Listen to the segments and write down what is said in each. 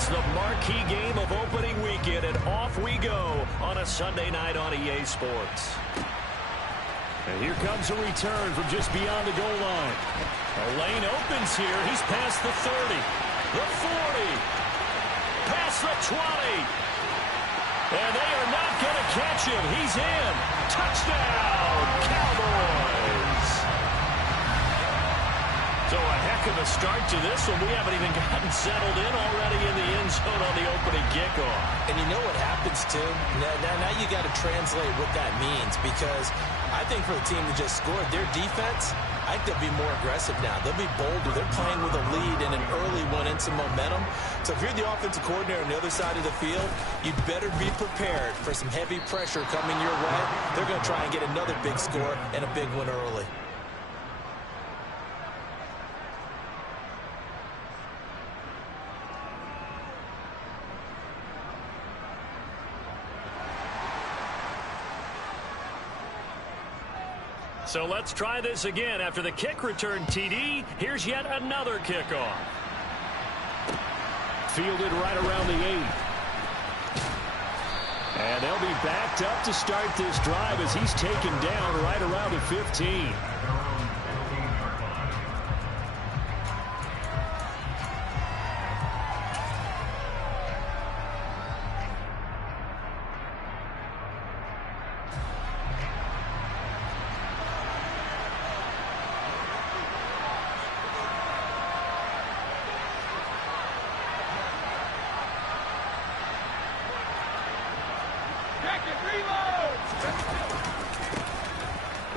It's the marquee game of opening weekend, and off we go on a Sunday night on EA Sports. And here comes a return from just beyond the goal line. A lane opens here. He's past the 30, the 40, past the 20. And they are not going to catch him. He's in. Touchdown, Cowboys. So a heck of a start to this one. We haven't even gotten settled in already in the end zone on the opening kickoff. And you know what happens, too? Now you got to translate what that means, because I think for the team to just score, their defense, I think they'll be more aggressive now. They'll be bolder. They're playing with a lead and an early one and some momentum. So if you're the offensive coordinator on the other side of the field, you'd better be prepared for some heavy pressure coming your way. They're going to try and get another big score and a big one early. So let's try this again. After the kick return TD, here's yet another kickoff. Fielded right around the 8. And they'll be backed up to start this drive as he's taken down right around the 15.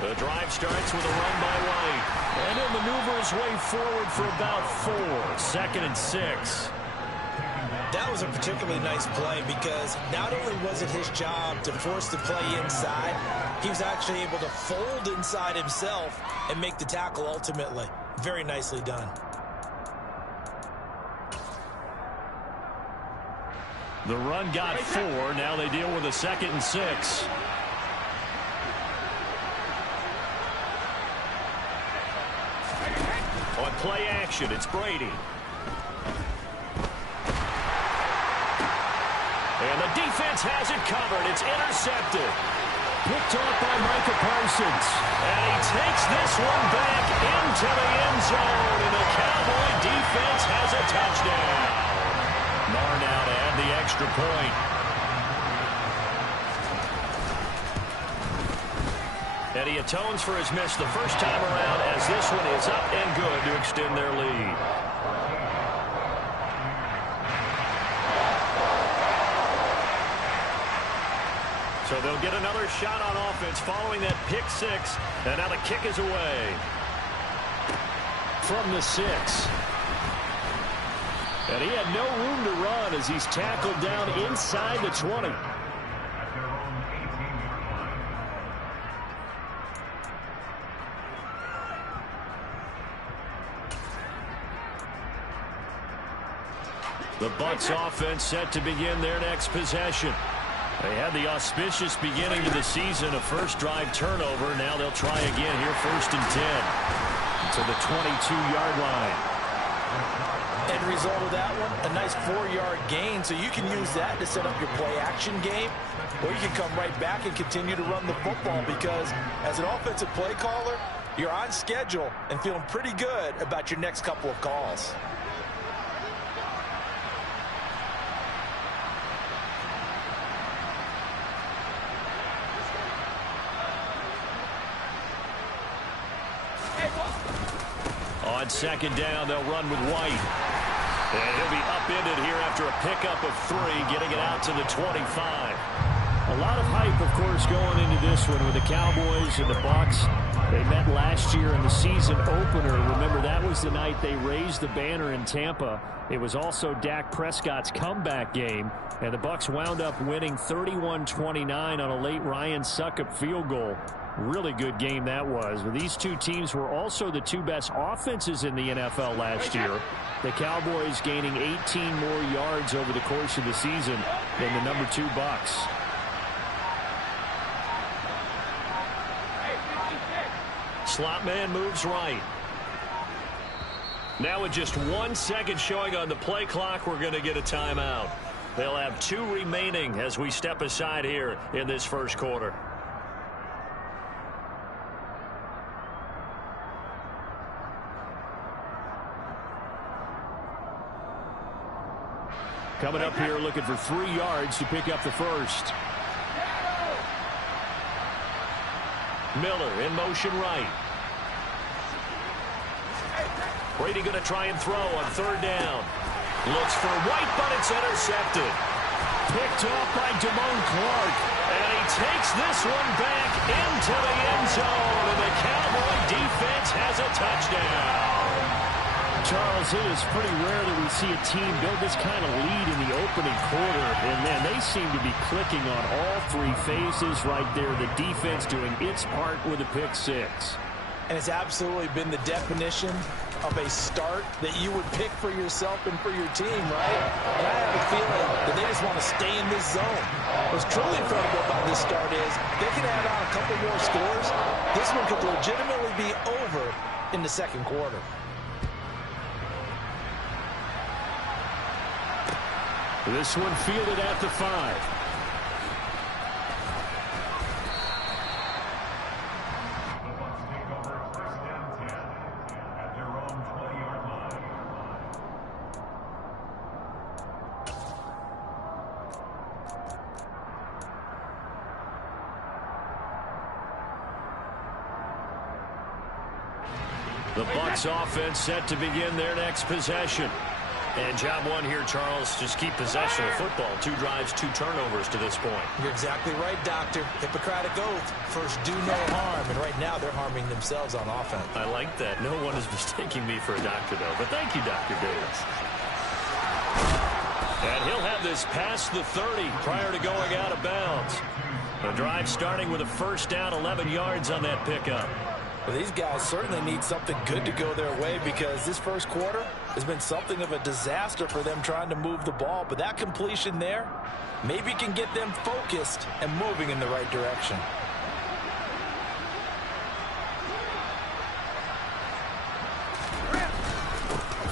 The drive starts with a run by White. And he'll maneuver his way forward for about 4. 2nd and 6. That was a particularly nice play, because not only was it his job to force the play inside, he was actually able to fold inside himself and make the tackle ultimately. Very nicely done. The run got 4. Now they deal with a 2nd and 6. On play action, it's Brady. And the defense has it covered. It's intercepted. Picked off by Micah Parsons. And he takes this one back into the end zone. And the Cowboy defense has a touchdown. Marr now to add the extra point. And he atones for his miss the first time around, as this one is up and good to extend their lead. So they'll get another shot on offense following that pick 6. And now the kick is away. From the 6. And he had no room to run as he's tackled down inside the 20. The Bucs offense set to begin their next possession. They had the auspicious beginning of the season, a first drive turnover. Now they'll try again here, 1st and 10. To the 22-yard line. End result of that one, a nice 4-yard gain. So you can use that to set up your play-action game, or you can come right back and continue to run the football, because as an offensive play caller, you're on schedule and feeling pretty good about your next couple of calls. On 2nd down, they'll run with White. And he'll be upended here after a pickup of 3, getting it out to the 25. A lot of hype, of course, going into this one with the Cowboys and the Bucs. They met last year in the season opener. Remember, that was the night they raised the banner in Tampa. It was also Dak Prescott's comeback game, and the Bucs wound up winning 31-29 on a late Ryan Succop field goal. Really good game that was. But these two teams were also the 2 best offenses in the NFL last year. The Cowboys gaining 18 more yards over the course of the season than the number 2 Bucs. Slot man moves right. Now with just 1 second showing on the play clock, we're going to get a timeout. They'll have 2 remaining as we step aside here in this first quarter. Coming up here looking for 3 yards to pick up the first. Miller in motion right. Brady going to try and throw on 3rd down. Looks for White, but it's intercepted. Picked off by Damone Clark. And he takes this one back into the end zone. And the Cowboy defense has a touchdown. Charles, it is pretty rare that we see a team build this kind of lead in the opening quarter. And, man, they seem to be clicking on all 3 phases right there. The defense doing its part with a pick 6. And it's absolutely been the definition of a start that you would pick for yourself and for your team, right? And I have a feeling that they just want to stay in this zone. What's truly incredible about this start is they can add on a couple more scores. This one could legitimately be over in the second quarter. This one fielded at the 5. The Bucs offense set to begin their next possession. And job 1 here, Charles, just keep possession of football. 2 drives, 2 turnovers to this point. You're exactly right, Doctor. Hippocratic oath. First, do no harm. And right now, they're harming themselves on offense. I like that. No one is mistaking me for a doctor, though. But thank you, Dr. Davis. And he'll have this past the 30 prior to going out of bounds. The drive starting with a first down, 11 yards on that pickup. Well, these guys certainly need something good to go their way because this first quarter has been something of a disaster for them trying to move the ball. But that completion there maybe can get them focused and moving in the right direction.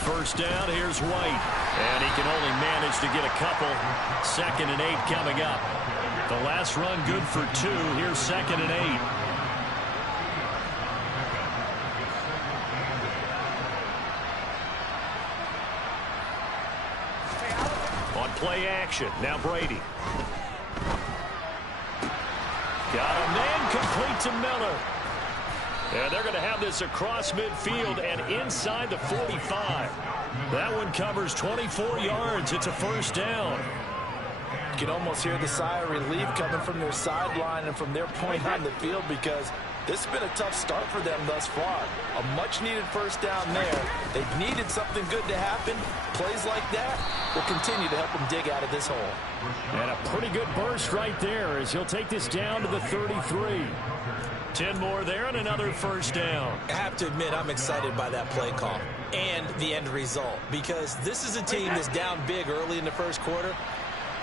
First down, here's White. And he can only manage to get a couple. 2nd and 8 coming up. The last run good for 2. Here's 2nd and 8. Play action. Now Brady. Got a man complete to Miller. And they're going to have this across midfield and inside the 45. That one covers 24 yards. It's a first down. You can almost hear the sigh of relief coming from their sideline and from their point on the field because this has been a tough start for them thus far. A much-needed first down there. They've needed something good to happen. Plays like that will continue to help them dig out of this hole. And a pretty good burst right there as he'll take this down to the 33. 10 more there and another first down. I have to admit I'm excited by that play call and the end result because this is a team that's down big early in the first quarter.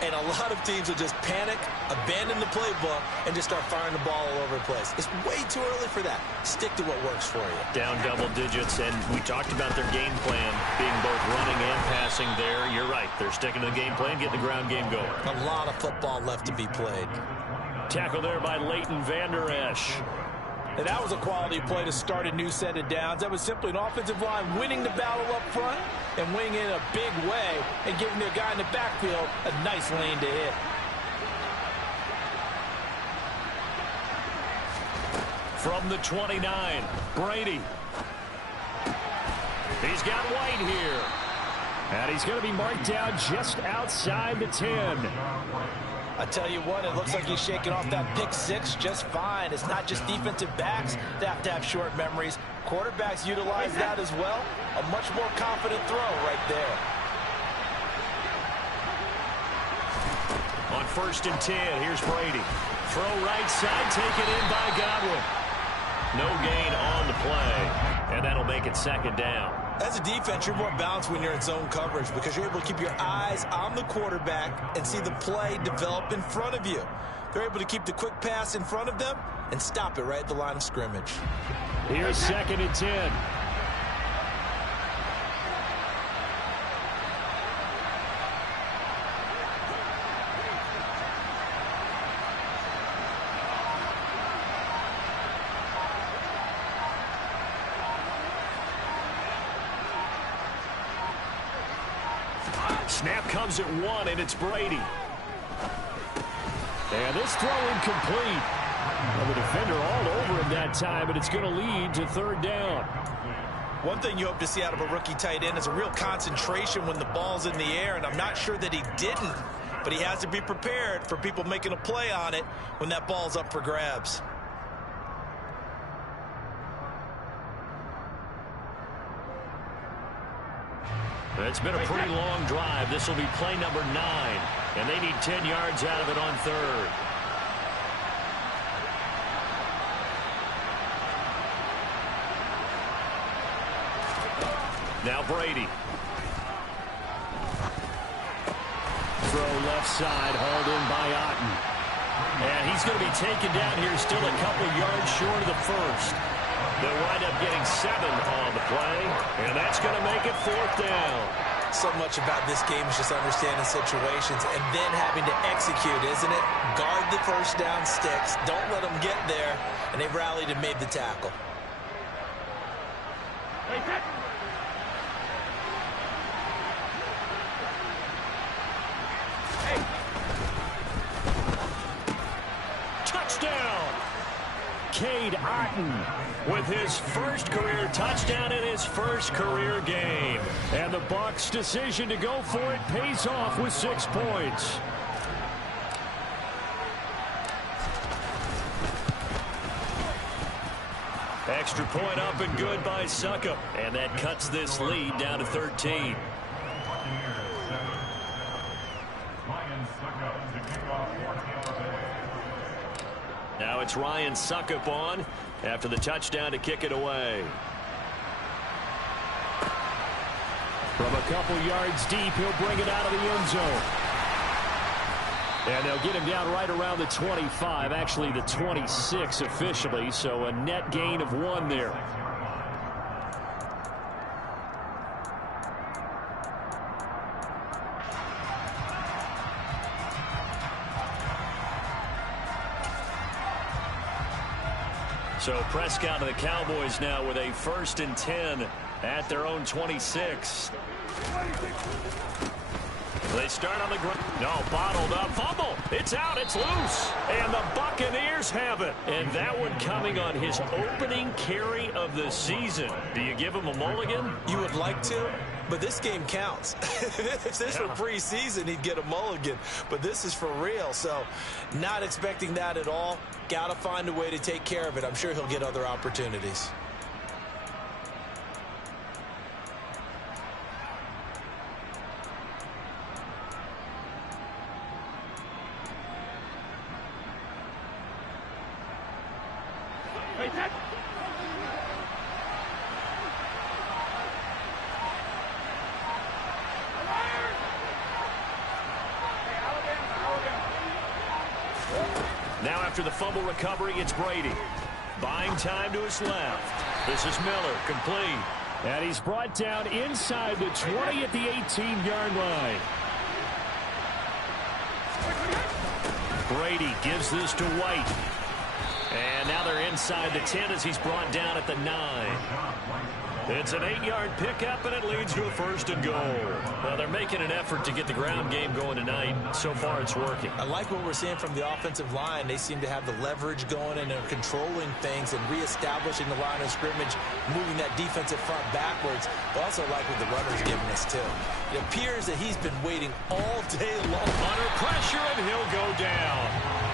And a lot of teams will just panic, abandon the playbook, and just start firing the ball all over the place. It's way too early for that. Stick to what works for you. Down double digits, and we talked about their game plan being both running and passing there. You're right. They're sticking to the game plan, getting the ground game going. A lot of football left to be played. Tackle there by Leighton Vander Esch. And that was a quality play to start a new set of downs. That was simply an offensive line winning the battle up front and winning in a big way and giving their guy in the backfield a nice lane to hit. From the 29, Brady. He's got White here. And he's going to be marked down just outside the 10. I tell you what, it looks like he's shaking off that pick 6 just fine. It's not just defensive backs that have to have short memories. Quarterbacks utilize that as well. A much more confident throw right there. On 1st and 10, here's Brady. Throw right side, taken in by Gywu. No gain on the play, and that'll make it 2nd down. As a defense, you're more balanced when you're in zone coverage because you're able to keep your eyes on the quarterback and see the play develop in front of you. They're able to keep the quick pass in front of them and stop it right at the line of scrimmage. Here's 2nd and 10. Snap comes at 1, and it's Brady. And this throw incomplete. Well, the defender all over him that time, and it's going to lead to third down. One thing you hope to see out of a rookie tight end is a real concentration when the ball's in the air, and I'm not sure that he didn't, but he has to be prepared for people making a play on it when that ball's up for grabs. It's been a pretty long drive. This will be play number 9, and they need 10 yards out of it on third. Now Brady. Throw left side, hauled in by Otten. And he's going to be taken down here, still a couple yards short of the first. They'll wind up getting 7 on the play, and that's going to make it 4th down. So much about this game is just understanding situations and then having to execute, isn't it? Guard the first down sticks. Don't let them get there. And they rallied and made the tackle. Touchdown! Cade Otten with his first career touchdown in his first career game. And the Bucs' decision to go for it pays off with 6 points. Extra point up and good by Succop. And that cuts this lead down to 13. Now it's Ryan Succop on after the touchdown to kick it away. From a couple yards deep, he'll bring it out of the end zone. And they'll get him down right around the 25, actually the 26 officially, so a net gain of 1 there. So Prescott and the Cowboys now with a 1st and 10 at their own 26. They start on the ground. No, bottled up. Fumble. It's out. It's loose. And the Buccaneers have it. And that one coming on his opening carry of the season. Do you give him a mulligan? You would like to, but this game counts. If this were preseason, he'd get a mulligan. But this is for real, so not expecting that at all. Got to find a way to take care of it. I'm sure he'll get other opportunities. Now after the fumble recovery, it's Brady. Buying time to his left. This is Miller, complete. And he's brought down inside the 20 at the 18-yard line. Brady gives this to White. And now they're inside the 10 as he's brought down at the 9. It's an 8-yard pickup, and it leads to a 1st and goal. Well, they're making an effort to get the ground game going tonight. So far, it's working. I like what we're seeing from the offensive line. They seem to have the leverage going, and they're controlling things and reestablishing the line of scrimmage, moving that defensive front backwards. But also like what the runner's giving us, too. It appears that he's been waiting all day long. Under pressure, and he'll go down.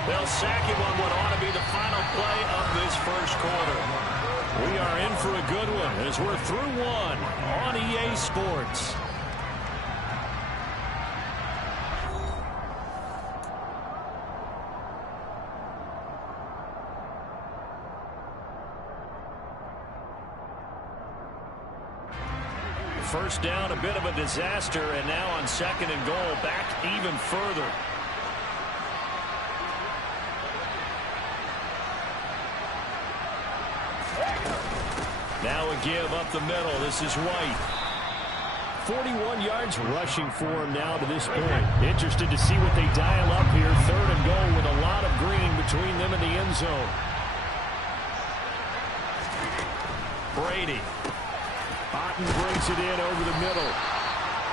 They'll sack him on what ought to be the final play of this first quarter. We are in for a good one as we're through 1 on EA Sports. First down, a bit of a disaster, and now on 2nd and goal, back even further. Now a give up the middle. This is White. 41 yards rushing for him now to this point. Interested to see what they dial up here. 3rd and goal with a lot of green between them and the end zone. Brady. Otten brings it in over the middle.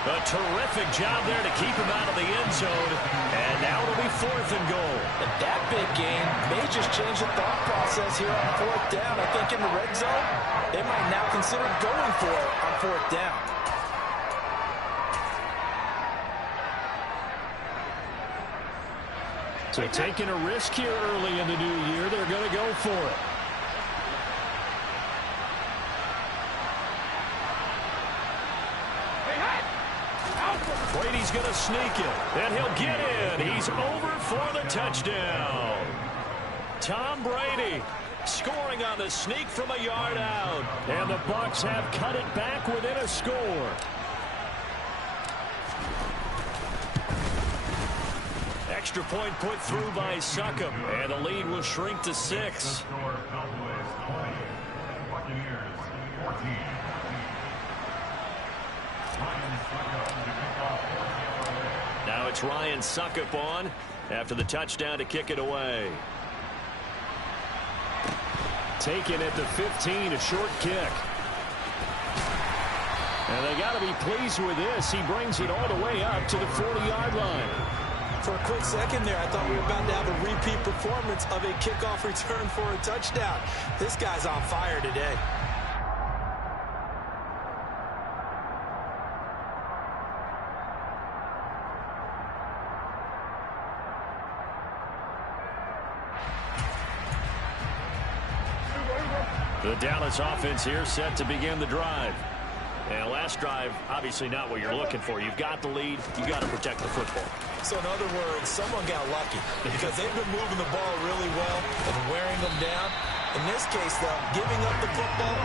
A terrific job there to keep him out of the end zone. And now it'll be 4th and goal. And that big gain may just change the thought process here on 4th down. I think in the red zone, they might now consider going for it on 4th down. So taking a risk here early in the new year, they're going to go for it. Brady's going to sneak it, and he'll get in. He's over for the touchdown. Tom Brady scoring on the sneak from a yard out. And the Bucs have cut it back within a score. Extra point put through by Succop, and the lead will shrink to 6. Now it's Ryan Succop on after the touchdown to kick it away. Taken at the 15, a short kick. And they got to be pleased with this. He brings it all the way up to the 40-yard line. For a quick second there, I thought we were about to have a repeat performance of a kickoff return for a touchdown. This guy's on fire today. The Dallas offense here set to begin the drive. And last drive, obviously not what you're looking for. You've got the lead. You've got to protect the football. So in other words, someone got lucky because they've been moving the ball really well and wearing them down. In this case, though, giving up the football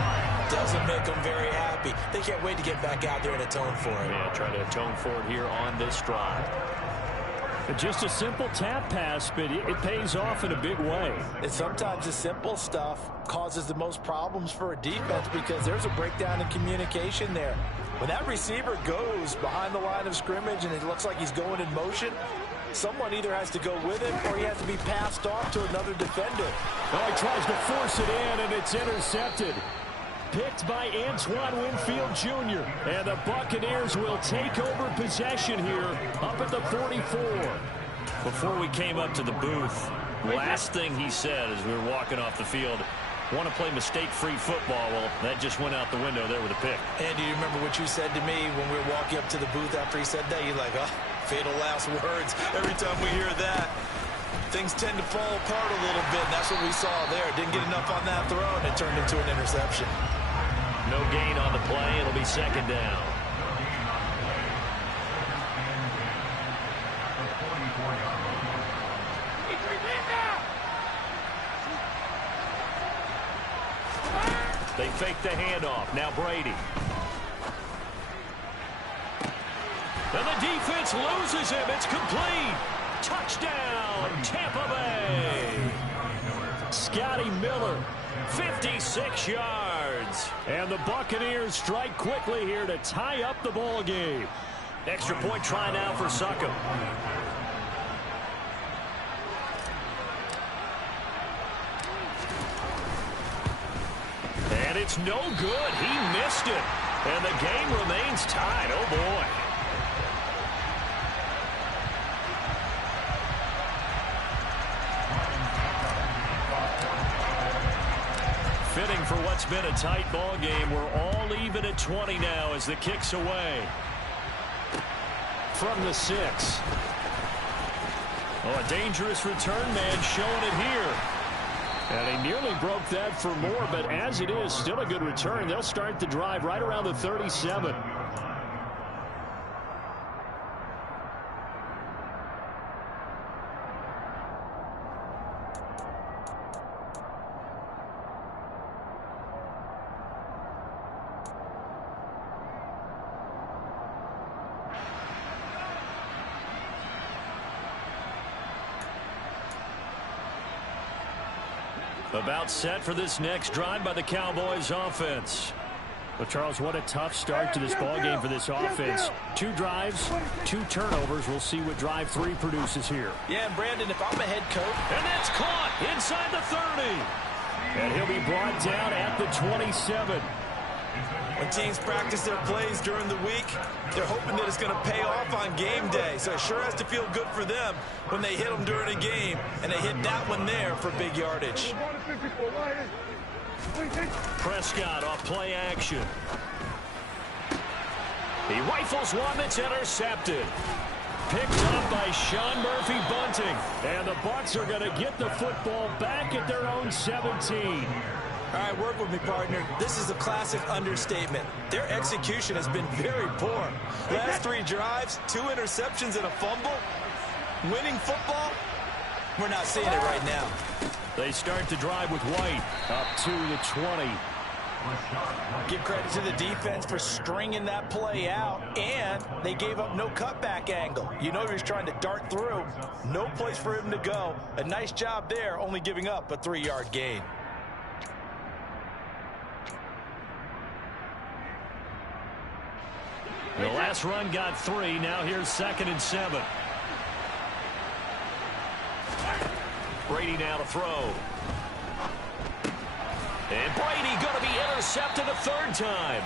doesn't make them very happy. They can't wait to get back out there and atone for it. Yeah, try to atone for it here on this drive. Just a simple tap pass, but it pays off in a big way. And sometimes the simple stuff causes the most problems for a defense because there's a breakdown in communication there. When that receiver goes behind the line of scrimmage and it looks like he's going in motion, someone either has to go with him or he has to be passed off to another defender. Oh, he tries to force it in, and it's intercepted. Picked by Antoine Winfield Jr. And the Buccaneers will take over possession here up at the 44. Before we came up to the booth, last thing he said as we were walking off the field, want to play mistake-free football. Well, that just went out the window there with a pick. And do you remember what you said to me when we were walking up to the booth after he said that? You're like, oh, fatal last words. Every time we hear that, things tend to fall apart a little bit. And that's what we saw there. Didn't get enough on that throw, and it turned into an interception. No gain on the play. It'll be 2nd down. They fake the handoff. Now Brady. And the defense loses him. It's complete. Touchdown, Tampa Bay. Scotty Miller. 56 yards. And the Buccaneers strike quickly here to tie up the ball game. Extra point try now for Succop. And it's no good. He missed it. And the game remains tied. Oh, boy. Fitting for what's been a tight ball game. We're all even at 20 now as the kick's away. From the 6. Oh, a dangerous return man showing it here. And he nearly broke that for more, but as it is, still a good return. They'll start the drive right around the 37. About set for this next drive by the Cowboys offense. Well, Charles, what a tough start to this ball game for this offense. 2 drives, 2 turnovers. We'll see what drive 3 produces here. Yeah, and Brandon, if I'm a head coach. And that's caught inside the 30. And he'll be brought down at the 27. When teams practice their plays during the week, they're hoping that it's going to pay off on game day. So it sure has to feel good for them when they hit them during a game, and they hit that one there for big yardage. Prescott off play action. He rifles one that's intercepted. Picked up by Sean Murphy-Bunting. And the Bucs are going to get the football back at their own 17. All right, work with me, partner. This is a classic understatement. Their execution has been very poor. Last 3 drives, 2 interceptions and a fumble. Winning football? We're not seeing it right now. They start to drive with White up to the 20. Give credit to the defense for stringing that play out, and they gave up no cutback angle. You know he was trying to dart through. No place for him to go. A nice job there, only giving up a 3-yard gain. The last run got 3. Now here's 2nd and 7. Brady now to throw. And Brady going to be intercepted a 3rd time.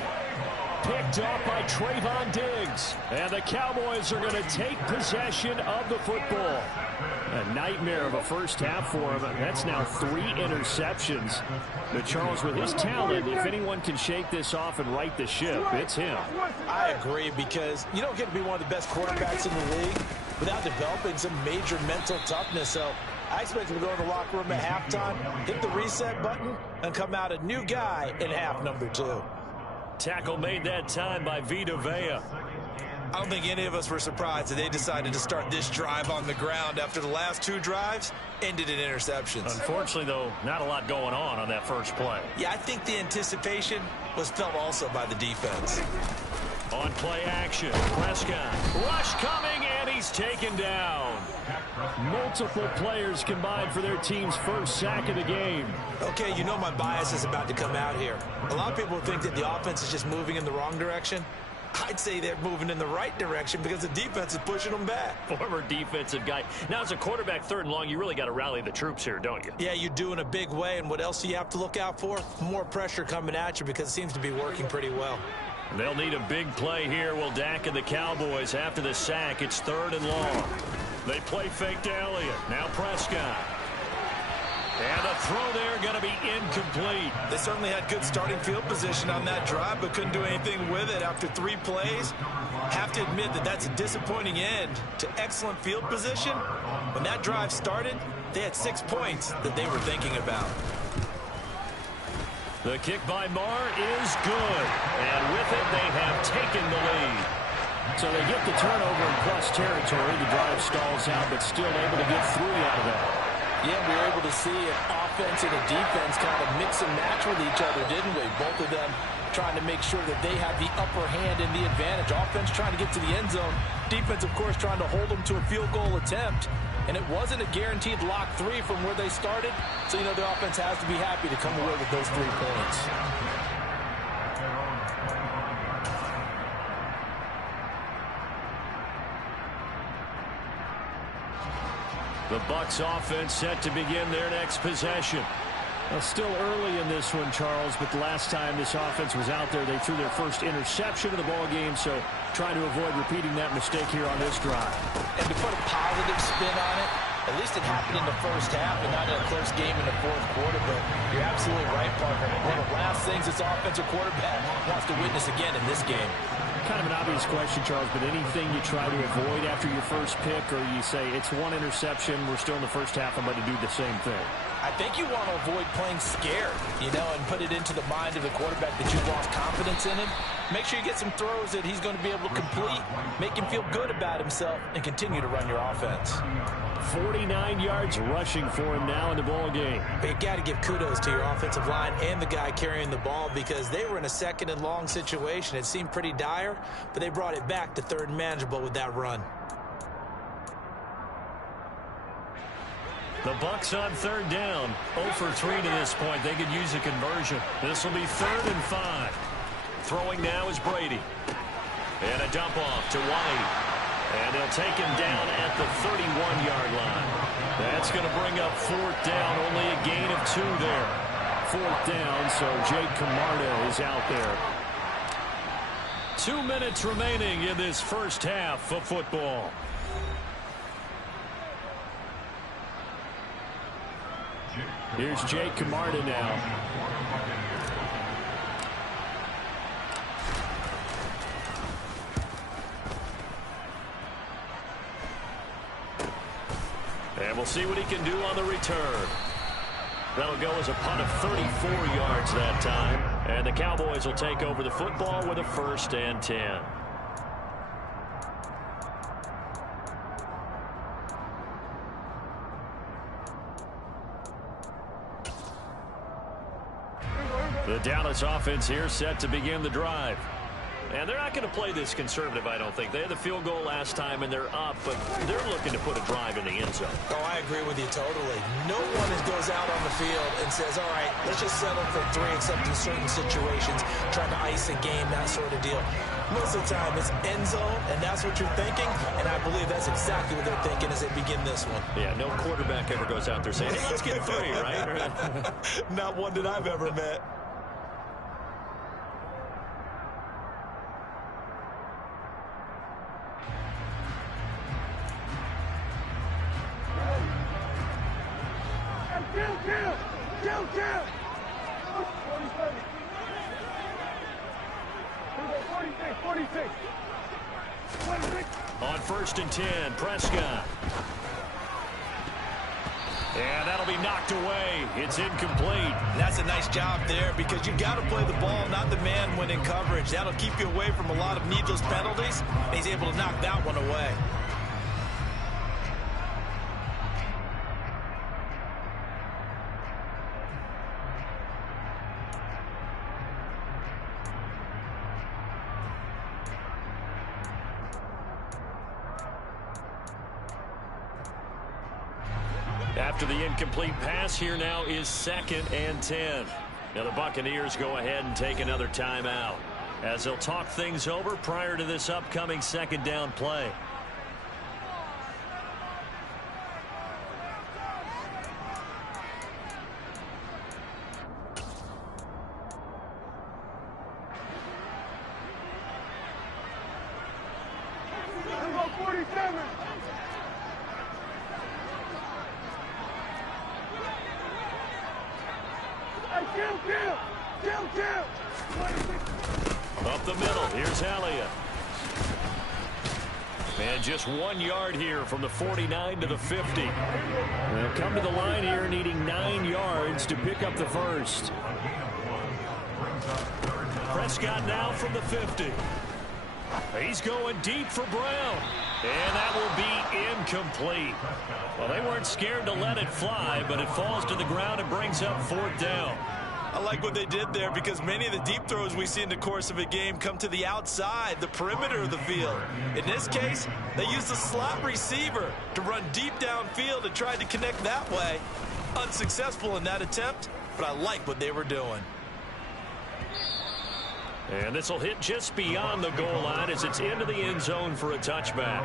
Picked off by Trayvon Diggs. And the Cowboys are going to take possession of the football. A nightmare of a first half for him. That's now 3 interceptions. But Charles, with his talent, if anyone can shake this off and right the ship, it's him. I agree, because you don't get to be one of the best quarterbacks in the league without developing some major mental toughness. So I expect him to go in the locker room at halftime, hit the reset button, and come out a new guy in half number 2. Tackle made that time by Vita Vea. I don't think any of us were surprised that they decided to start this drive on the ground after the last 2 drives ended in interceptions. Unfortunately, though, not a lot going on that first play. Yeah, I think the anticipation was felt also by the defense. On play action, Prescott. Rush coming, and he's taken down. Multiple players combined for their team's first sack of the game. Okay, you know my bias is about to come out here. A lot of people think that the offense is just moving in the wrong direction. I'd say they're moving in the right direction because the defense is pushing them back. Former defensive guy. Now, as a quarterback 3rd and long, you really got to rally the troops here, don't you? Yeah, you do in a big way. And what else do you have to look out for? More pressure coming at you, because it seems to be working pretty well. They'll need a big play here. Will Dak and the Cowboys after the sack. It's 3rd and long. They play fake to Elliott. Now Prescott. And the throw there going to be incomplete. They certainly had good starting field position on that drive, but couldn't do anything with it after 3 plays. Have to admit that that's a disappointing end to excellent field position. When that drive started, they had 6 points that they were thinking about. The kick by Marr is good. And with it, they have taken the lead. So they get the turnover in plus territory. The drive stalls out, but still able to get 3 out of that. Yeah, we were able to see an offense and a defense kind of mix and match with each other, didn't we? Both of them trying to make sure that they have the upper hand and the advantage. Offense trying to get to the end zone. Defense, of course, trying to hold them to a field goal attempt. And it wasn't a guaranteed lock 3 from where they started. So, you know, the offense has to be happy to come away with those 3 points. The Bucs offense set to begin their next possession. Well, still early in this one, Charles, but the last time this offense was out there, they threw their first interception of the ball game, so trying to avoid repeating that mistake here on this drive. And to put a positive spin on it, at least it happened in the first half and not in a close game in the 4th quarter, but you're absolutely right, partner. One of the last things this offensive quarterback wants to witness again in this game. Kind of an obvious question, Charles, but anything you try to avoid after your first pick, or you say it's 1 interception, we're still in the first half, I'm going to do the same thing? I think you want to avoid playing scared, you know, and put it into the mind of the quarterback that you've lost confidence in him. Make sure you get some throws that he's going to be able to complete, make him feel good about himself, and continue to run your offense. 49 yards rushing for him now in the ball game. But you got to give kudos to your offensive line and the guy carrying the ball, because they were in a 2nd and long situation. It seemed pretty dire, but they brought it back to 3rd and manageable with that run. The Bucs on 3rd down. 0 for 3 to this point. They could use a conversion. This will be 3rd and 5. Throwing now is Brady. And a dump off to White. And they'll take him down at the 31-yard line. That's going to bring up 4th down. Only a gain of 2 there. 4th down, so Jake Camarda is out there. 2 minutes remaining in this first half of football. Here's Jake Camarda now. And we'll see what he can do on the return. That'll go as a punt of 34 yards that time. And the Cowboys will take over the football with a 1st and 10. The Dallas offense here set to begin the drive. And they're not going to play this conservative, I don't think. They had the field goal last time, and they're up, but they're looking to put a drive in the end zone. Oh, I agree with you totally. No one goes out on the field and says, all right, let's just settle for 3, except in certain situations, trying to ice a game, that sort of deal. Most of the time, it's end zone, and that's what you're thinking, and I believe that's exactly what they're thinking as they begin this one. Yeah, no quarterback ever goes out there saying, hey, let's get 3, right? Not one that I've ever met. On 1st and 10, Prescott. And that'll be knocked away. It's incomplete. That's a nice job there because you've got to play the ball, not the man when in coverage. That'll keep you away from a lot of needless penalties. And he's able to knock that one away. After the incomplete pass, here now is 2nd and 10. Now the Buccaneers go ahead and take another timeout as they'll talk things over prior to this upcoming 2nd down play. Up the middle, here's Elliott. And just 1 yard here from the 49 to the 50. They'll come to the line here needing 9 yards to pick up the first. Prescott now from the 50. He's going deep for Brown. And that will be incomplete. Well, they weren't scared to let it fly, but it falls to the ground and brings up 4th down. I like what they did there because many of the deep throws we see in the course of a game come to the outside, the perimeter of the field. In this case, they used the slot receiver to run deep downfield and tried to connect that way. Unsuccessful in that attempt, but I like what they were doing. And this will hit just beyond the goal line as it's into the end zone for a touchback.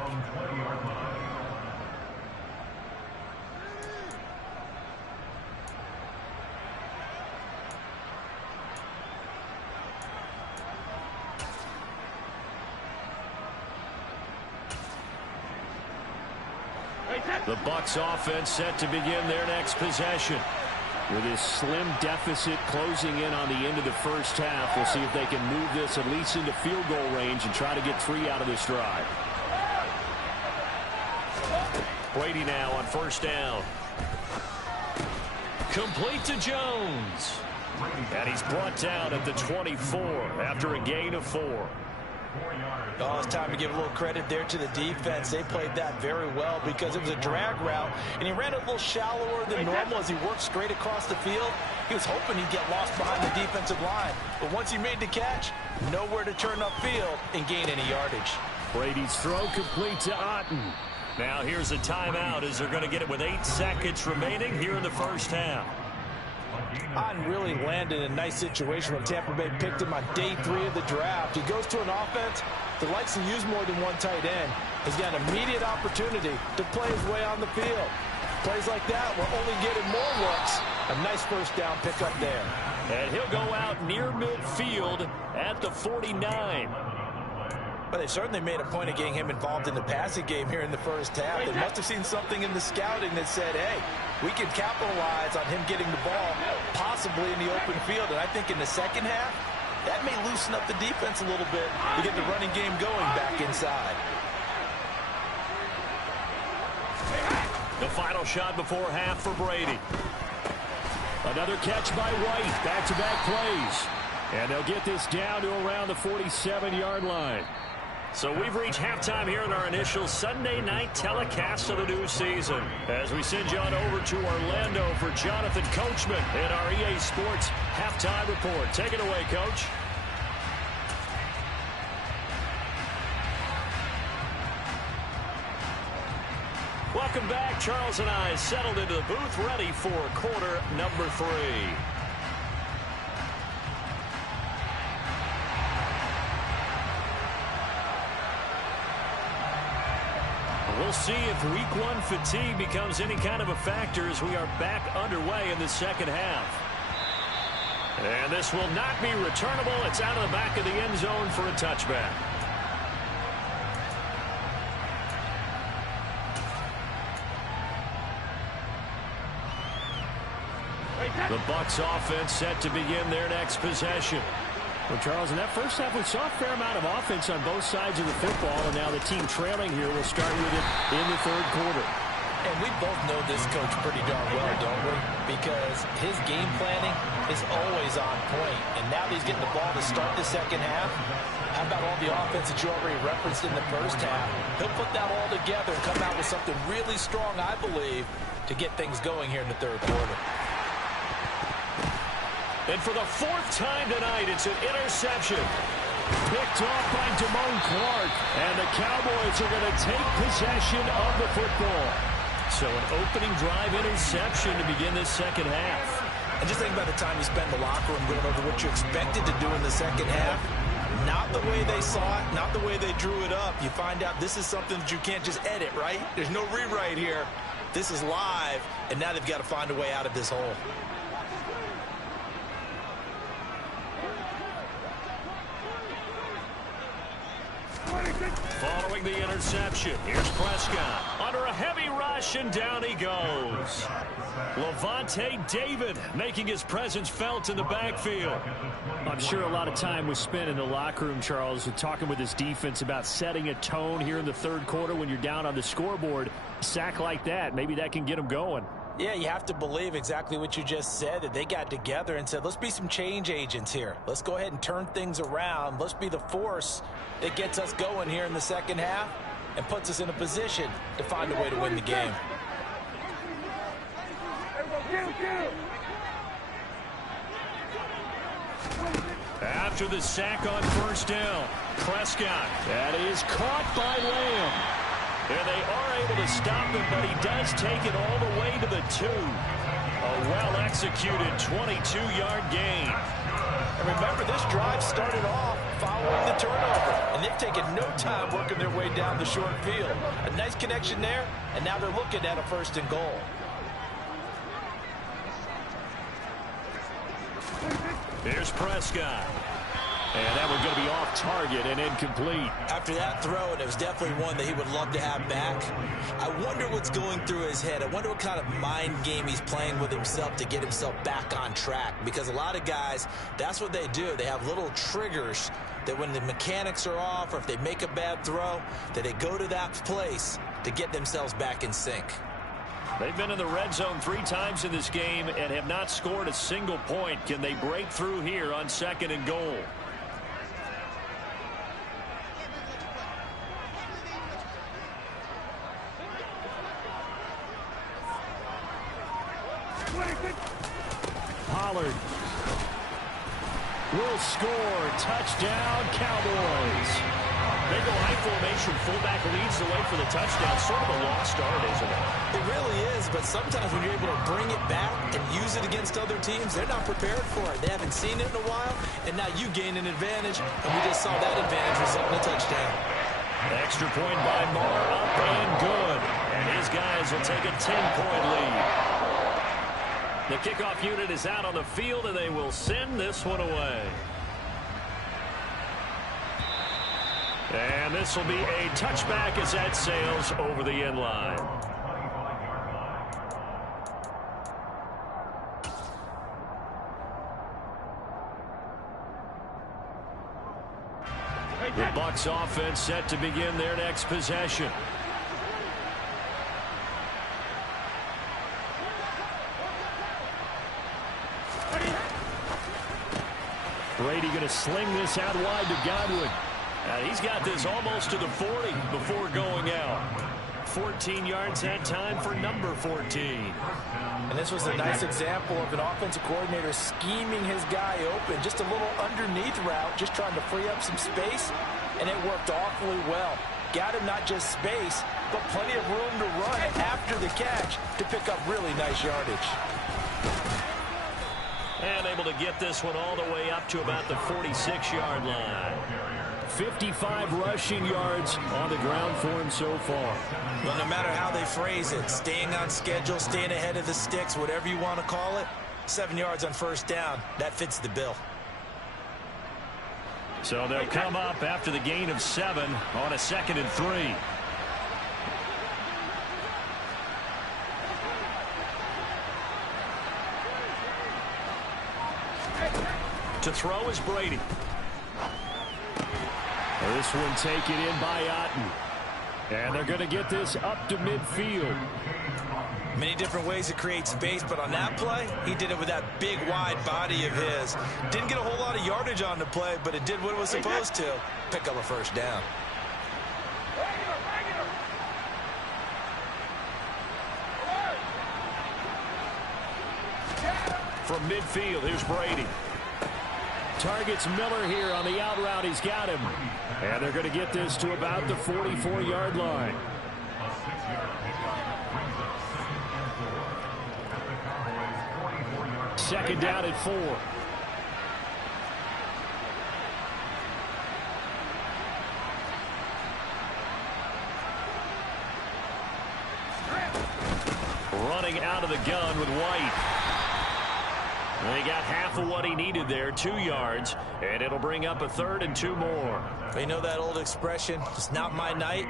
The Bucs offense set to begin their next possession. With this slim deficit closing in on the end of the first half, we'll see if they can move this at least into field goal range and try to get 3 out of this drive. Brady now on 1st down. Complete to Jones. And he's brought down at the 24 after a gain of 4. Oh, it's time to give a little credit there to the defense. They played that very well because it was a drag route, and he ran a little shallower than normal as he worked straight across the field. He was hoping he'd get lost behind the defensive line, but once he made the catch, nowhere to turn upfield and gain any yardage. Brady's throw complete to Otten. Now here's a timeout as they're going to get it with 8 seconds remaining here in the first half. Otten really landed in a nice situation when Tampa Bay picked him on day 3 of the draft. He goes to an offense that likes to use more than one tight end. He's got an immediate opportunity to play his way on the field. Plays like that will only get him more looks. A nice first down pickup there. And he'll go out near midfield at the 49. Well, they certainly made a point of getting him involved in the passing game here in the first half. They must have seen something in the scouting that said, hey, we can capitalize on him getting the ball possibly in the open field. And I think in the second half, that may loosen up the defense a little bit to get the running game going back inside. The final shot before half for Brady. Another catch by White. Back-to-back plays. And they'll get this down to around the 47-yard line. So we've reached halftime here in our initial Sunday night telecast of the new season. As we send you on over to Orlando for Jonathan Coachman in our EA Sports halftime report. Take it away, Coach. Welcome back. Charles and I settled into the booth, ready for quarter number 3. We'll see if week 1 fatigue becomes any kind of a factor as we are back underway in the second half. And this will not be returnable. It's out of the back of the end zone for a touchback. The Bucs offense set to begin their next possession. Well, Charles, in that first half, we saw a fair amount of offense on both sides of the football, and now the team trailing here will start with it in the third quarter. And we both know this coach pretty darn well, don't we? Because his game planning is always on point. And now that he's getting the ball to start the second half, how about all the offense that you already referenced in the first half? He'll put that all together and come out with something really strong, I believe, to get things going here in the third quarter. And for the 4th time tonight, it's an interception. Picked off by Damone Clark. And the Cowboys are going to take possession of the football. So an opening drive interception to begin this second half. And just think about the time you spend in the locker room going over what you expected to do in the second half. Not the way they saw it, not the way they drew it up. You find out this is something that you can't just edit, right? There's no rewrite here. This is live, and now they've got to find a way out of this hole. Following the interception, here's Prescott. Under a heavy rush, and down he goes. Levante David making his presence felt in the backfield. I'm sure a lot of time was spent in the locker room, Charles, talking with his defense about setting a tone here in the third quarter when you're down on the scoreboard. A sack like that, maybe that can get them going. Yeah, you have to believe exactly what you just said, that they got together and said, let's be some change agents here. Let's go ahead and turn things around. Let's be the force that gets us going here in the second half and puts us in a position to find a way to win the game. After the sack on first down, Prescott. That is caught by Lamb. And they are able to stop him, but he does take it all the way to the 2. A well-executed 22-yard gain. And remember, this drive started off following the turnover, and they've taken no time working their way down the short field. A nice connection there, and now they're looking at a 1st and goal. Here's Prescott. And that one's going to be off target and incomplete. After that throw, and it was definitely one that he would love to have back. I wonder what's going through his head. I wonder what kind of mind game he's playing with himself to get himself back on track. Because a lot of guys, that's what they do. They have little triggers that when the mechanics are off or if they make a bad throw, that they go to that place to get themselves back in sync. They've been in the red zone 3 times in this game and have not scored a single point. Can they break through here on 2nd and goal? Pollard will score. Touchdown, Cowboys. They go high formation. Fullback leads the way for the touchdown. Sort of a lost start, isn't it? It really is, but sometimes when you're able to bring it back and use it against other teams, they're not prepared for it. They haven't seen it in a while, and now you gain an advantage, and we just saw that advantage result in a touchdown. Extra point by Marr, up and good. And his guys will take a 10-point lead. The kickoff unit is out on the field, and they will send this one away. And this will be a touchback as that sails over the end line. The Bucs offense set to begin their next possession. Brady going to sling this out wide to Gywu. He's got this almost to the 40 before going out. 14 yards that time for number 14. And this was a nice example of an offensive coordinator scheming his guy open. Just a little underneath route, just trying to free up some space, and it worked awfully well. Got him not just space, but plenty of room to run after the catch to pick up really nice yardage. And able to get this one all the way up to about the 46-yard line. 55 rushing yards on the ground for him so far. Well, no matter how they phrase it, staying on schedule, staying ahead of the sticks, whatever you want to call it, 7 yards on first down, that fits the bill. So they'll come up after the gain of 7 on a 2nd and 3. To throw is Brady. This one taken in by Otten. And they're going to get this up to midfield. Many different ways to create space, but on that play, he did it with that big, wide body of his. Didn't get a whole lot of yardage on the play, but it did what it was supposed to. Pick up a first down. From midfield, here's Brady. Targets Miller here on the out route. He's got him. And they're going to get this to about the 44-yard line. Second down at 4. Running out of the gun with White. They got half of what he needed there, 2 yards, and it'll bring up a 3rd and 2 more. You know that old expression, it's not my night?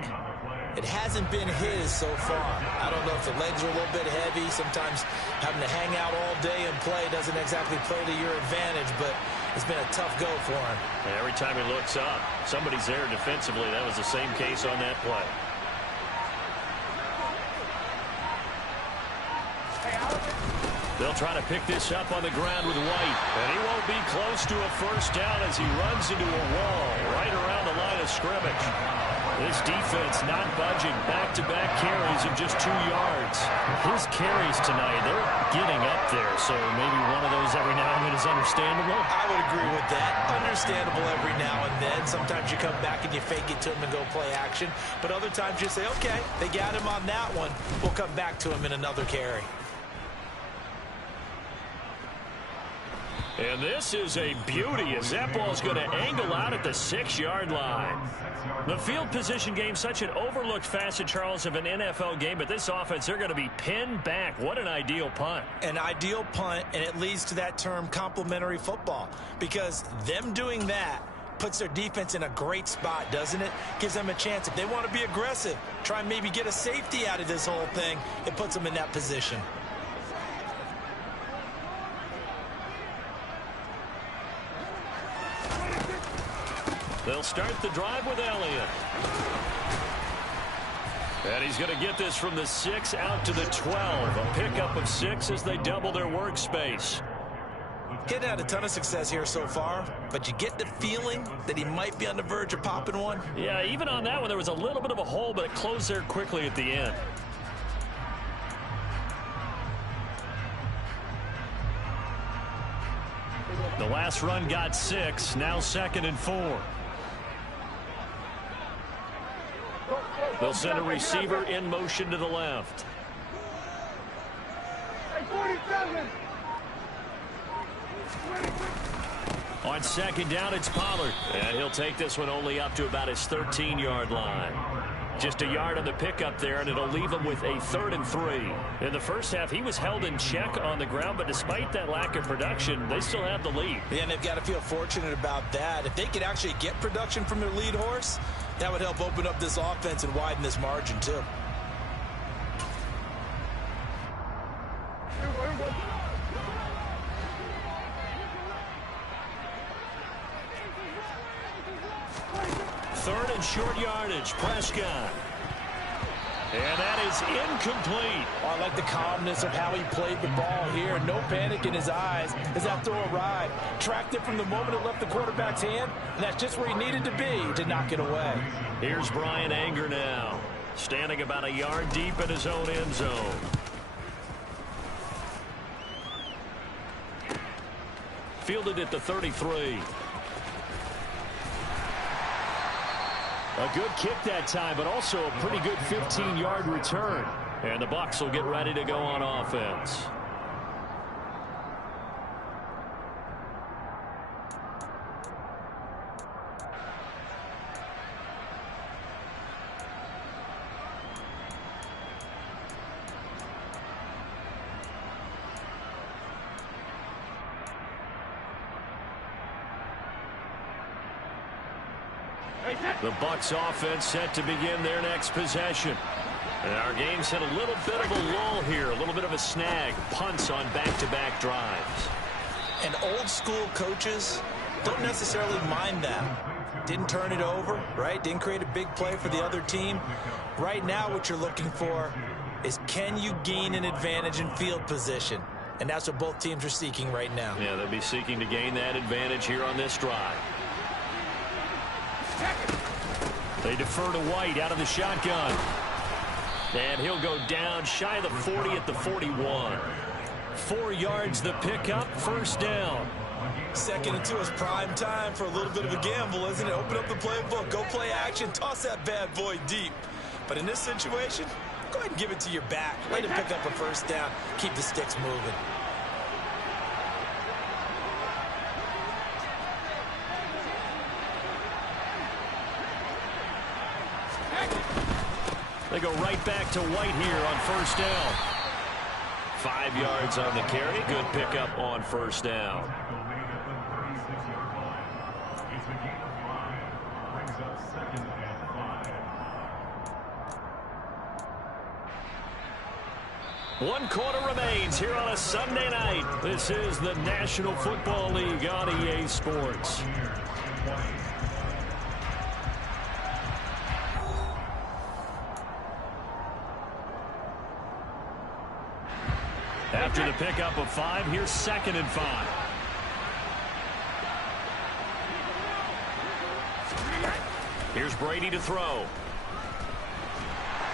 It hasn't been his so far. I don't know if the legs are a little bit heavy. Sometimes having to hang out all day and play doesn't exactly play to your advantage, but it's been a tough go for him. And every time he looks up, somebody's there defensively. That was the same case on that play. They'll try to pick this up on the ground with White. And he won't be close to a first down as he runs into a wall right around the line of scrimmage. This defense not budging. Back-to-back carries of just 2 yards. His carries tonight, they're getting up there. So maybe one of those every now and then is understandable. I would agree with that. Understandable every now and then. Sometimes you come back and you fake it to him and go play action. But other times you say, okay, they got him on that one. We'll come back to him in another carry. And this is a beauty as that ball's going to angle out at the 6-yard line. The field position game, such an overlooked facet, Charles, of an NFL game, but this offense, they're going to be pinned back. What an ideal punt. An ideal punt, and it leads to that term complementary football, because them doing that puts their defense in a great spot, doesn't it? Gives them a chance. If they want to be aggressive, try and maybe get a safety out of this whole thing, it puts them in that position. They'll start the drive with Elliott. And he's going to get this from the 6 out to the 12. A pickup of 6 as they double their workspace. Getting had a ton of success here so far, but you get the feeling that he might be on the verge of popping one. Yeah, even on that one, there was a little bit of a hole, but it closed there quickly at the end. The last run got 6, now 2nd and 4. They'll send a receiver in motion to the left. On 2nd down, it's Pollard. And he'll take this one only up to about his 13-yard line. Just a yard on the pickup there, and it'll leave him with a 3rd and 3. In the first half, he was held in check on the ground, but despite that lack of production, they still have the lead. Yeah, and they've got to feel fortunate about that. If they could actually get production from their lead horse, That would help open up this offense and widen this margin, too. Third and short yardage, Prescott. And that is incomplete. Oh, I like the calmness of how he played the ball here. No panic in his eyes as that throw arrived. Tracked it from the moment it left the quarterback's hand, and that's just where he needed to be to knock it away. Here's Brian Anger now, standing about a yard deep in his own end zone. Fielded at the 33. A good kick that time, but also a pretty good 15-yard return. And the Bucs will get ready to go on offense. The Bucs offense set to begin their next possession. And our game's had a little bit of a lull here, a little bit of a snag. Punts on back-to-back drives. And old-school coaches don't necessarily mind that. Didn't turn it over, right? Didn't create a big play for the other team. Right now what you're looking for is, can you gain an advantage in field position? And that's what both teams are seeking right now. Yeah, they'll be seeking to gain that advantage here on this drive. They defer to White out of the shotgun. And he'll go down shy of the 40 at the 41. 4 yards the pickup, first down. 2nd and 2 is prime time for a little bit of a gamble, isn't it? Open up the playbook, go play action, toss that bad boy deep. But in this situation, go ahead and give it to your back. Let him pick up a first down, keep the sticks moving. They go right back to White here on first down. 5 yards on the carry. Good pickup on first down. One quarter remains here on a Sunday night. This is the National Football League on EA Sports. After the pickup of 5, here's 2nd and 5. Here's Brady to throw.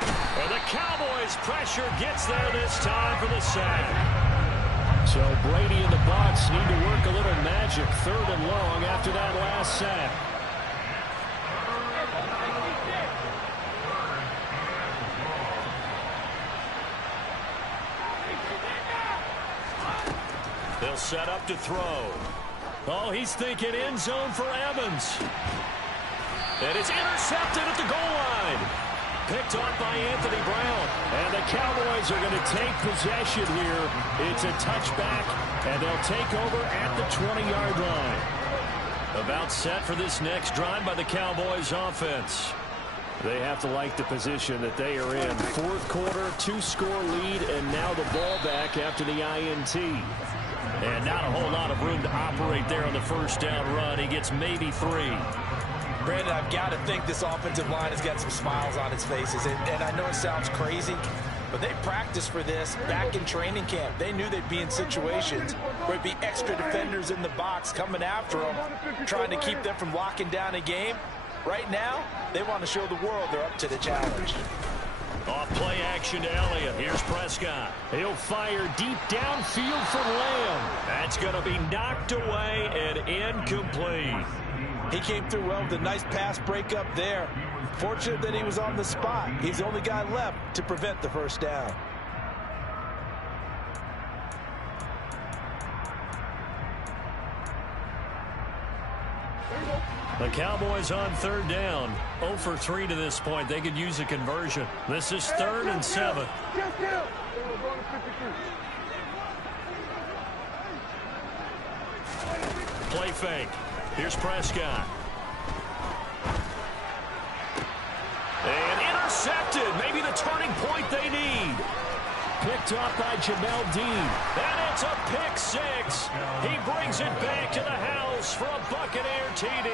And the Cowboys pressure gets there this time for the sack. So Brady and the Bucs need to work a little magic. 3rd and long after that last sack. They'll set up to throw. Oh, he's thinking end zone for Evans. And it's intercepted at the goal line. Picked off by Anthony Brown. And the Cowboys are going to take possession here. It's a touchback, and they'll take over at the 20-yard line. About set for this next drive by the Cowboys offense. They have to like the position that they are in. 4th quarter, 2-score lead, and now the ball back after the INT. And not a whole lot of room to operate there on the first down run. He gets maybe 3. Brandon, I've got to think this offensive line has got some smiles on its faces. And I know it sounds crazy, but they practiced for this back in training camp. They knew they'd be in situations where it'd be extra defenders in the box coming after them, trying to keep them from locking down a game. Right now, they want to show the world they're up to the challenge. Off play action to Elliott. Here's Prescott. He'll fire deep downfield for Lamb. That's going to be knocked away and incomplete. He came through well with a nice pass breakup there. Fortunate that he was on the spot. He's the only guy left to prevent the first down. The Cowboys on 3rd down. 0 for 3 to this point. They could use a conversion. This is 3rd and 7. Play fake. Here's Prescott. intercepted. Maybe the turning point they need. Picked off by Jamel Dean. And it's a pick six. He brings it back to the house for a Buccaneer TD.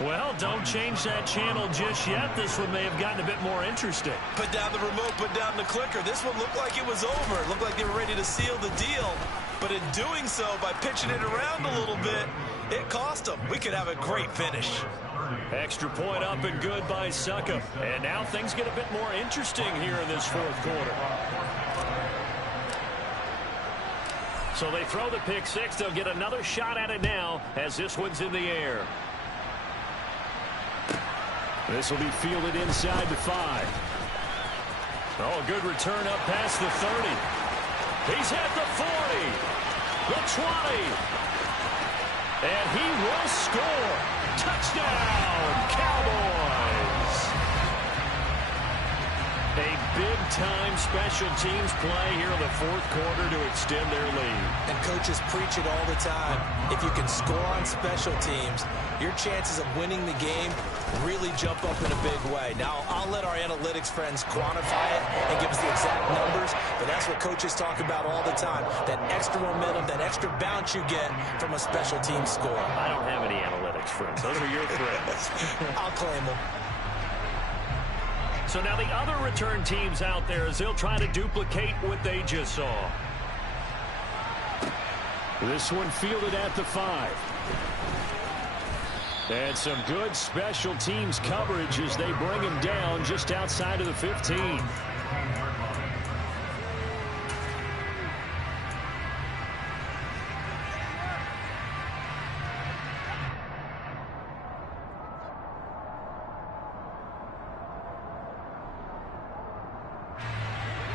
Well, don't change that channel just yet. This one may have gotten a bit more interesting. Put down the remote, put down the clicker. This one looked like it was over. It looked like they were ready to seal the deal. But in doing so, by pitching it around a little bit, it cost them. We could have a great finish. Extra point up and good by Suckup. And now things get a bit more interesting here in this fourth quarter. So they throw the pick six. They'll get another shot at it now as this one's in the air. This will be fielded inside the 5. Oh, good return up past the 30. He's at the 40, the 20, and he will score. Touchdown, Cowboys. A big-time special teams play here in the fourth quarter to extend their lead. And coaches preach it all the time. If you can score on special teams, your chances of winning the game really jump up in a big way. Now, I'll let our analytics friends quantify it and give us the exact numbers, but that's what coaches talk about all the time. That extra momentum, that extra bounce you get from a special team score. I don't have any analytics friends. Those are your friends. I'll claim them. So now the other return teams out there as they'll try to duplicate what they just saw. This one fielded at the 5. And some good special teams coverage as they bring him down just outside of the 15.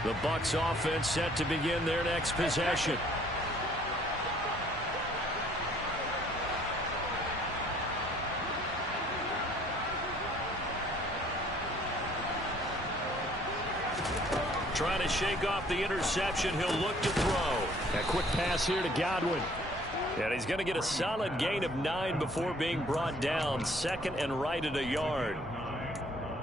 The Bucs offense set to begin their next possession. Trying to shake off the interception. He'll look to throw. A quick pass here to Godwin. And he's going to get a solid gain of 9 before being brought down. Second and right at a yard.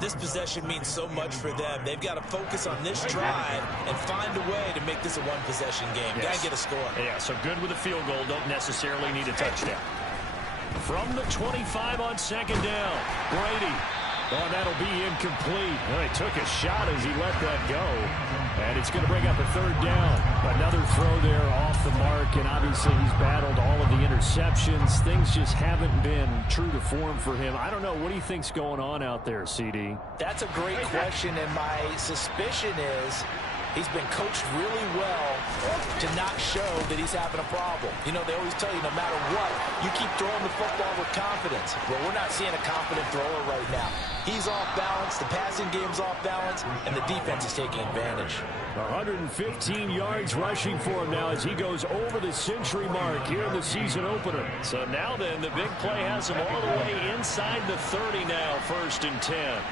This possession means so much for them. They've got to focus on this drive and find a way to make this a one-possession game. Yes. Got to get a score. Yeah, so good with a field goal. Don't necessarily need a touchdown. From the 25 on second down, Brady. Oh, that'll be incomplete. Well, he took a shot as he let that go. And it's going to bring up a third down. Another throw there off the mark, and obviously he's battled all of the interceptions. Things just haven't been true to form for him. I don't know. What do you think's going on out there, CD? That's a great question, and my suspicion is he's been coached really well to not show that he's having a problem. You know, they always tell you no matter what, you keep throwing the football with confidence. Well, we're not seeing a confident thrower right now. He's off balance, the passing game's off balance, and the defense is taking advantage. 115 yards rushing for him now as he goes over the century mark here in the season opener. So now then, the big play has him all the way inside the 30 now, 1st and 10.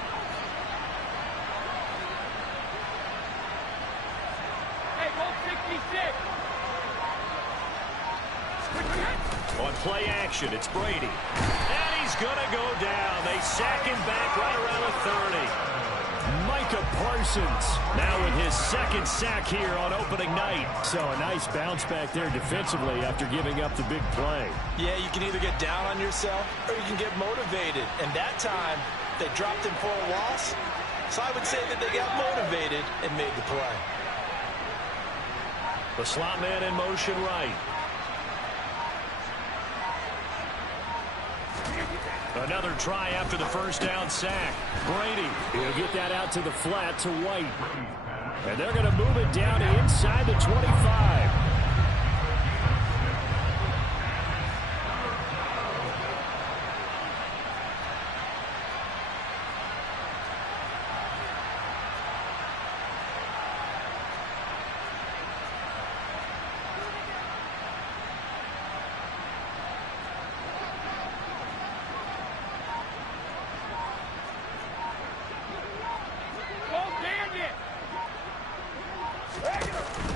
On play action, it's Brady. And he's going to go down. They sack him back right around the 30. Micah Parsons now with his second sack here on opening night. So a nice bounce back there defensively after giving up the big play. Yeah, you can either get down on yourself or you can get motivated. And that time, they dropped him for a loss. So I would say that they got motivated and made the play. The slot man in motion right. Another try after the first down sack. Brady. He'll get that out to the flat to White. And they're going to move it down inside the 25.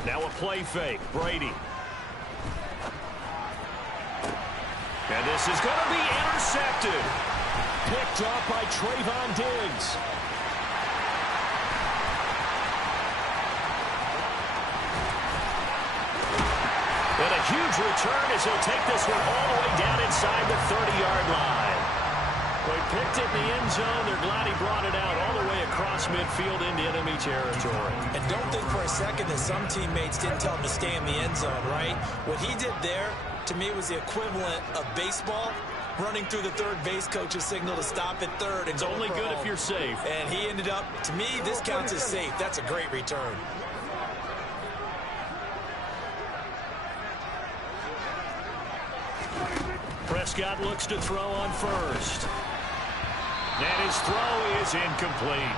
Now a play fake. Brady. And this is going to be intercepted. picked off by Trayvon Diggs. And a huge return as he'll take this one all the way down inside the 30-yard line. They picked it in the end zone. They're glad he brought it out all the way across midfield into enemy territory. And don't think for a second that some teammates didn't tell him to stay in the end zone, right? What he did there, to me, was the equivalent of baseball running through the third base coach's signal to stop at third. And it's only good if you're safe. And he ended up, to me, this counts as safe. That's a great return. Prescott looks to throw on first. And his throw is incomplete.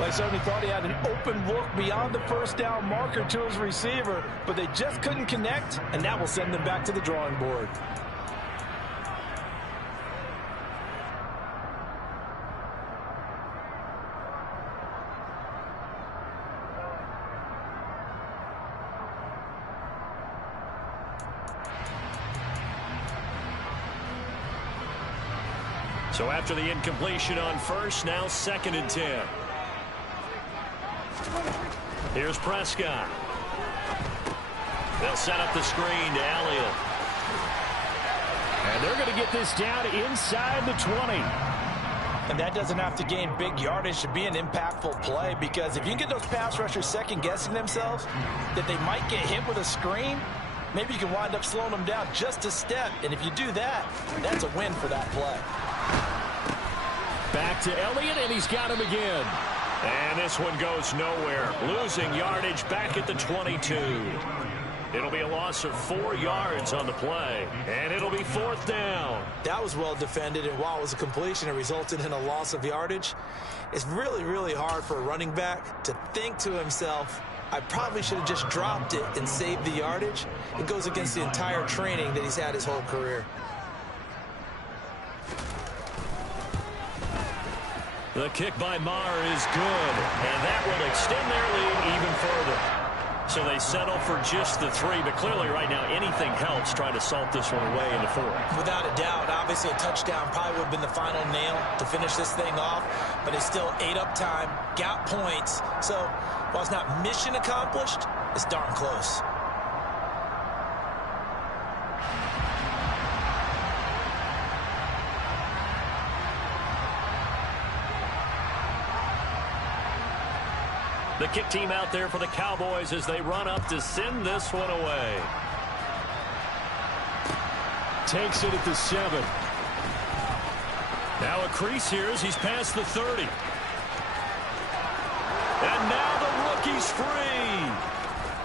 They certainly thought he had an open look beyond the first down marker to his receiver, but they just couldn't connect, and that will send them back to the drawing board. So after the incompletion on first, now 2nd and 10. Here's Prescott. They'll set up the screen to Elliott. And they're going to get this down inside the 20. And that doesn't have to gain big yardage to be an impactful play, because if you can get those pass rushers second-guessing themselves that they might get hit with a screen, maybe you can wind up slowing them down just a step. And if you do that, that's a win for that play. Back to Elliott, and he's got him again. And this one goes nowhere. Losing yardage back at the 22. It'll be a loss of 4 yards on the play. And it'll be 4th down. That was well defended, and while it was a completion, it resulted in a loss of yardage. It's really, really hard for a running back to think to himself, I probably should have just dropped it and saved the yardage. It goes against the entire training that he's had his whole career. The kick by Maher is good, and that will extend their lead even further. So they settle for just the 3, but clearly right now anything helps trying to salt this one away in the 4th. Without a doubt, obviously a touchdown probably would have been the final nail to finish this thing off, but it's still ate up time, got points. So while it's not mission accomplished, it's darn close. The kick team out there for the Cowboys as they run up to send this one away. Takes it at the 7. Now a crease here as he's past the 30. And now the rookie's free.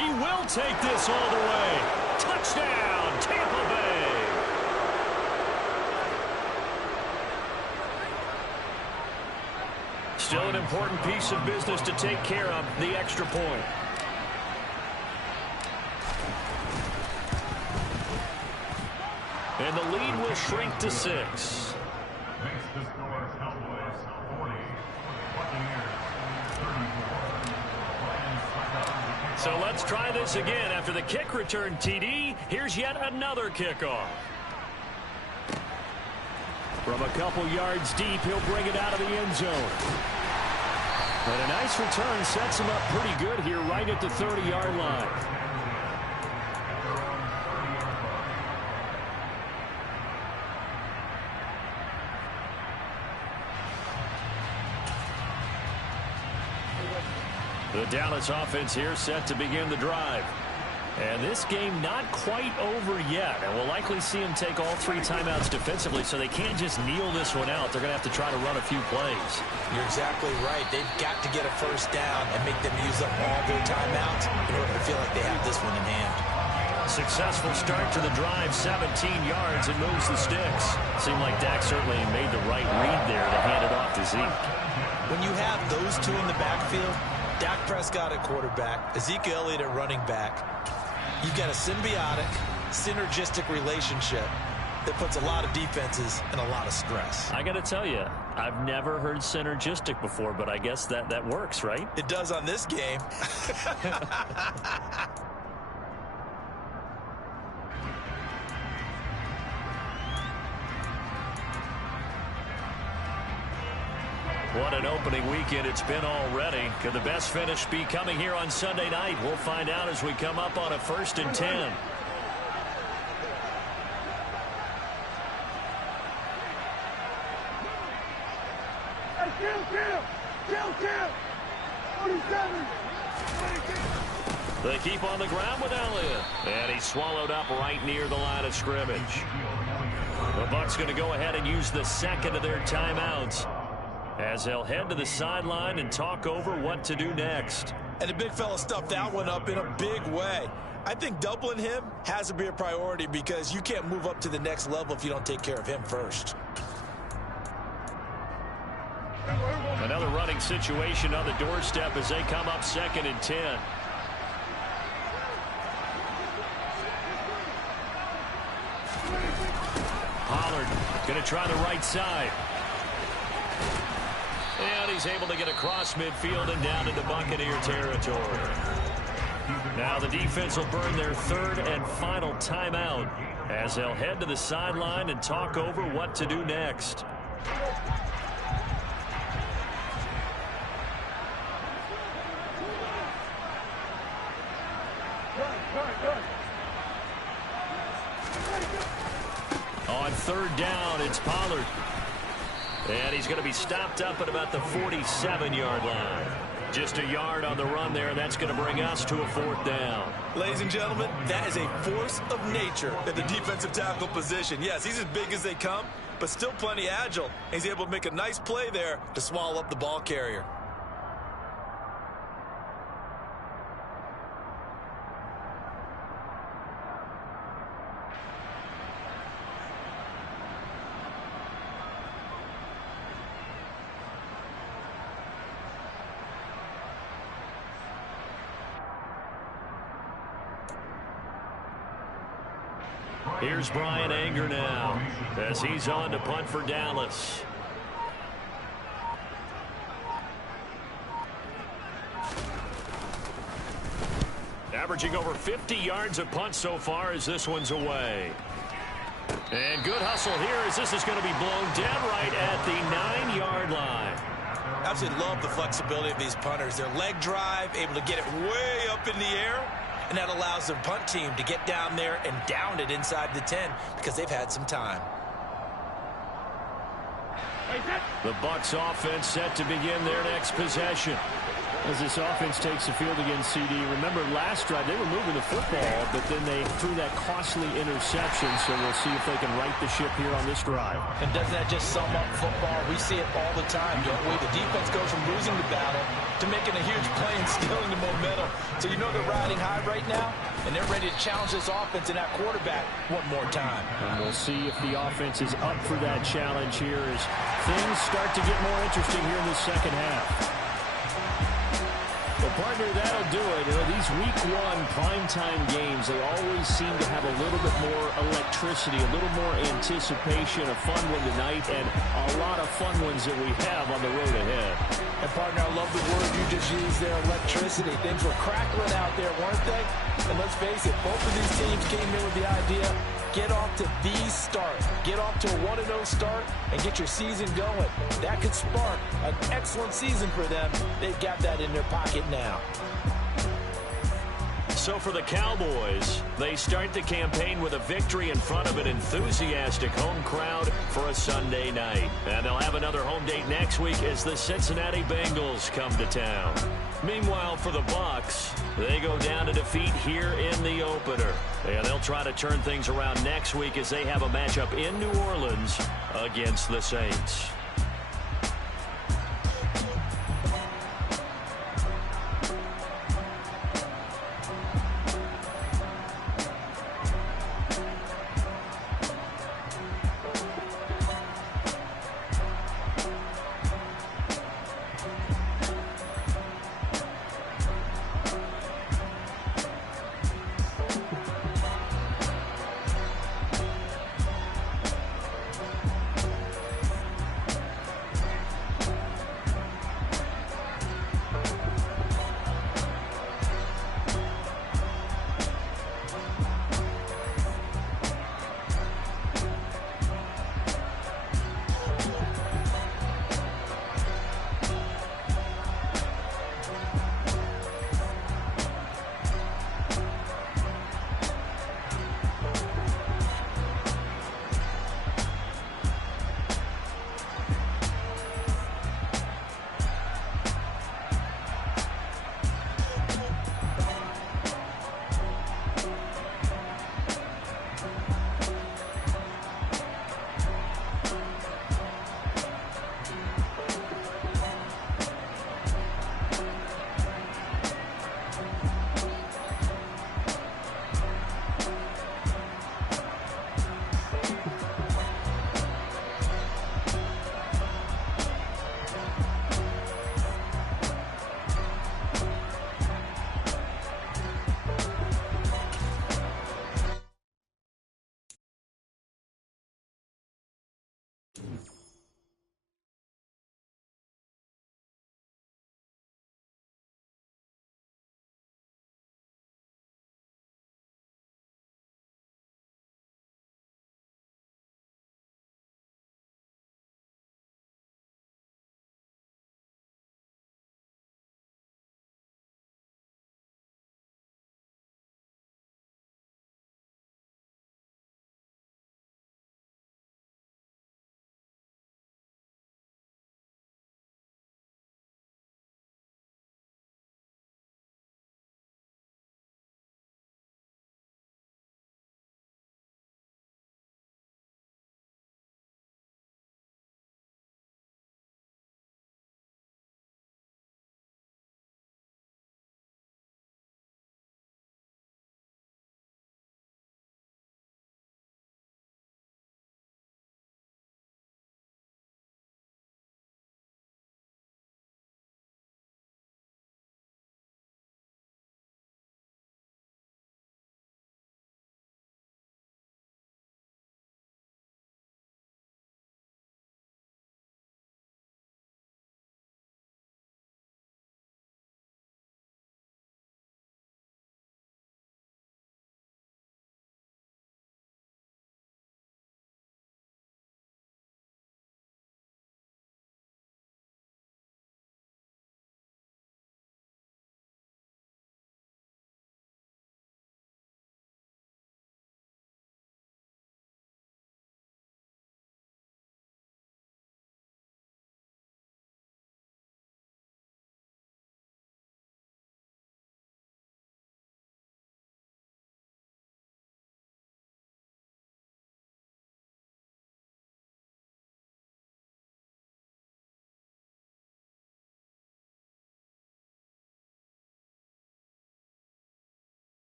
He will take this all the way. Touchdown, Tampa Bay. Still an important piece of business to take care of, the extra point. And the lead will shrink to 6. So let's try this again. After the kick return TD, here's yet another kickoff. From a couple yards deep, he'll bring it out of the end zone. And a nice return sets him up pretty good here right at the 30-yard line. The Dallas offense here set to begin the drive. And this game not quite over yet. And we'll likely see him take all 3 timeouts defensively, so they can't just kneel this one out. They're going to have to try to run a few plays. You're exactly right. They've got to get a first down and make them use up all their timeouts in order to feel like they have this one in hand. Successful start to the drive, 17 yards, and moves the sticks. Seemed like Dak certainly made the right read there to hand it off to Zeke. When you have those 2 in the backfield, Dak Prescott at quarterback, Ezekiel Elliott at running back, you've got a symbiotic, synergistic relationship that puts a lot of defenses in a lot of stress. I got to tell you, I've never heard synergistic before, but I guess that works, right? It does on this game. What an opening weekend it's been already. Could the best finish be coming here on Sunday night? We'll find out as we come up on a 1st and 10. They keep on the ground with Elliott. And he's swallowed up right near the line of scrimmage. The Bucs going to go ahead and use the second of their timeouts as they'll head to the sideline and talk over what to do next. And the big fella stuffed that one up in a big way. I think doubling him has to be a priority because you can't move up to the next level if you don't take care of him first. Another running situation on the doorstep as they come up 2nd and 10. Pollard going to try the right side. And he's able to get across midfield and down into Buccaneer territory. Now the defense will burn their 3rd and final timeout as they'll head to the sideline and talk over what to do next. On 3rd down, it's Pollard. And he's going to be stopped up at about the 47-yard line. Just a yard on the run there. That's going to bring us to a 4th down. Ladies and gentlemen, that is a force of nature at the defensive tackle position. Yes, he's as big as they come, but still plenty agile. He's able to make a nice play there to swallow up the ball carrier. Here's Brian Anger now as he's on to punt for Dallas. Averaging over 50 yards a punt so far as this one's away. And good hustle here as this is going to be blown dead right at the 9-yard line. Absolutely love the flexibility of these punters. Their leg drive, able to get it way up in the air. And that allows their punt team to get down there and down it inside the 10 because they've had some time. The Bucs offense set to begin their next possession. As this offense takes the field against CD, remember last drive they were moving the football, but then they threw that costly interception, so we'll see if they can right the ship here on this drive. And doesn't that just sum up football? We see it all the time, don't we? The defense goes from losing the battle to making a huge play and stealing the momentum. So you know they're riding high right now, and they're ready to challenge this offense and that quarterback one more time. And we'll see if the offense is up for that challenge here as things start to get more interesting here in the second half. Well, partner, that'll do it. You know, these week 1 primetime games, they always seem to have a little bit more electricity, a little more anticipation, a fun one tonight, and a lot of fun ones that we have on the road ahead. And, partner, I love the word you just used there, electricity. Things were crackling out there, weren't they? And let's face it, both of these teams came in with the idea, get off to the start. Get off to a 1-0 start and get your season going. That could spark an excellent season for them. They've got that in their pocket now. So for the Cowboys, they start the campaign with a victory in front of an enthusiastic home crowd for a Sunday night. And they'll have another home date next week as the Cincinnati Bengals come to town. Meanwhile, for the Bucs, they go down to defeat here in the opener. And they'll try to turn things around next week as they have a matchup in New Orleans against the Saints.